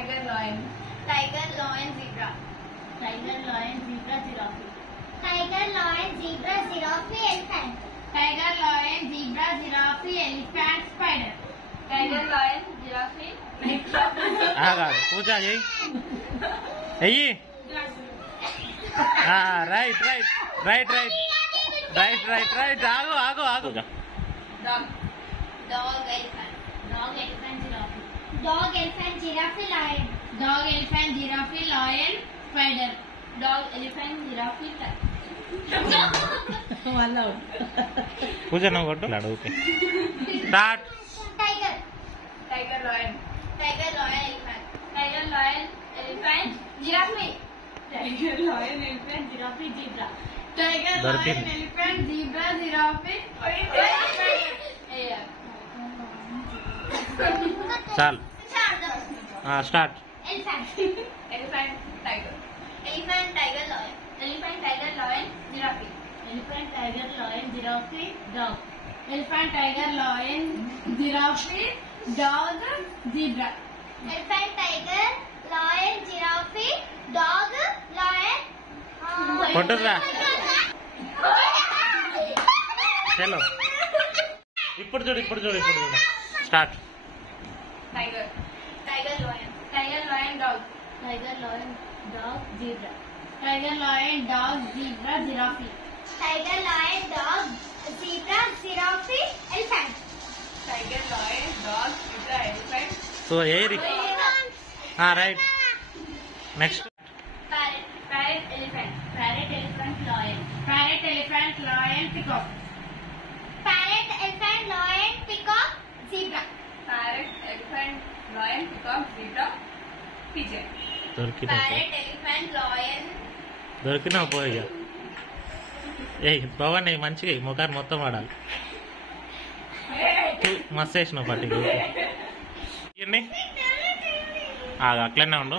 Tiger, lion. Tiger, lion, zebra. Tiger, lion, zebra, giraffe. Tiger, lion, zebra, giraffe, elephant. Tiger, lion, zebra, giraffe, elephant, spider. Tiger, lion, giraffe, ఆగా పూజ చెయ్యి అయ్యి right right right right right right right ఆగు ఆగు ఆగు dog. Dog, elephant. Dog, elephant, giraffe. Dog, elephant, giraffe, lion. Dog, elephant, giraffe, lion, spider. Dog, elephant, giraffe, cat. పూజ నువ్వు కొట్టు అడుగుతే start Tiger. Tiger, lion. Tiger, lion, elephant. Tiger, lion, elephant, giraffe. Tiger, lion, elephant, giraffe, zebra. Tiger, Darpin. lion, elephant, zebra, giraffe, elephant. చాలు start Elephant. Elephant, tiger. Elephant, tiger, lion. Elephant, tiger, lion, giraffe. Elephant, tiger, lion, giraffe, dog. Elephant, tiger, lion, giraffe, dog, zebra. Elephant, tiger, lion, giraffe, dog, lion. కొట్టురా చలో ఇప్పుడు చూడు ఇప్పుడు చూడు ఇప్పుడు చూడు start Tiger. Tiger, lion. Tiger, lion, dog. Tiger, lion, dog, zebra. Tiger, lion, dog, zebra, giraffe. Tiger, lion, dog, zebra, giraffe, elephant. Tiger, lion, dog, zebra, elephant. So ఏరి right next Parrot. Parrot, elephant. Parrot, elephant, lion. Parrot, elephant, lion, peacock. Parrot, elephant, lion, peacock, zebra. Parrot, elephant, lion, peacock, zebra, pigeon. దొరికిన Parrot, elephant, lion. దొరికినా పోయిగా ఏ పవన్ అయ్యి మంచిగా ముఖాన్ని మొత్తం వాడాలి మస్తు వేసినావు పట్టికి ఇవన్నీ అట్లనే ఉండు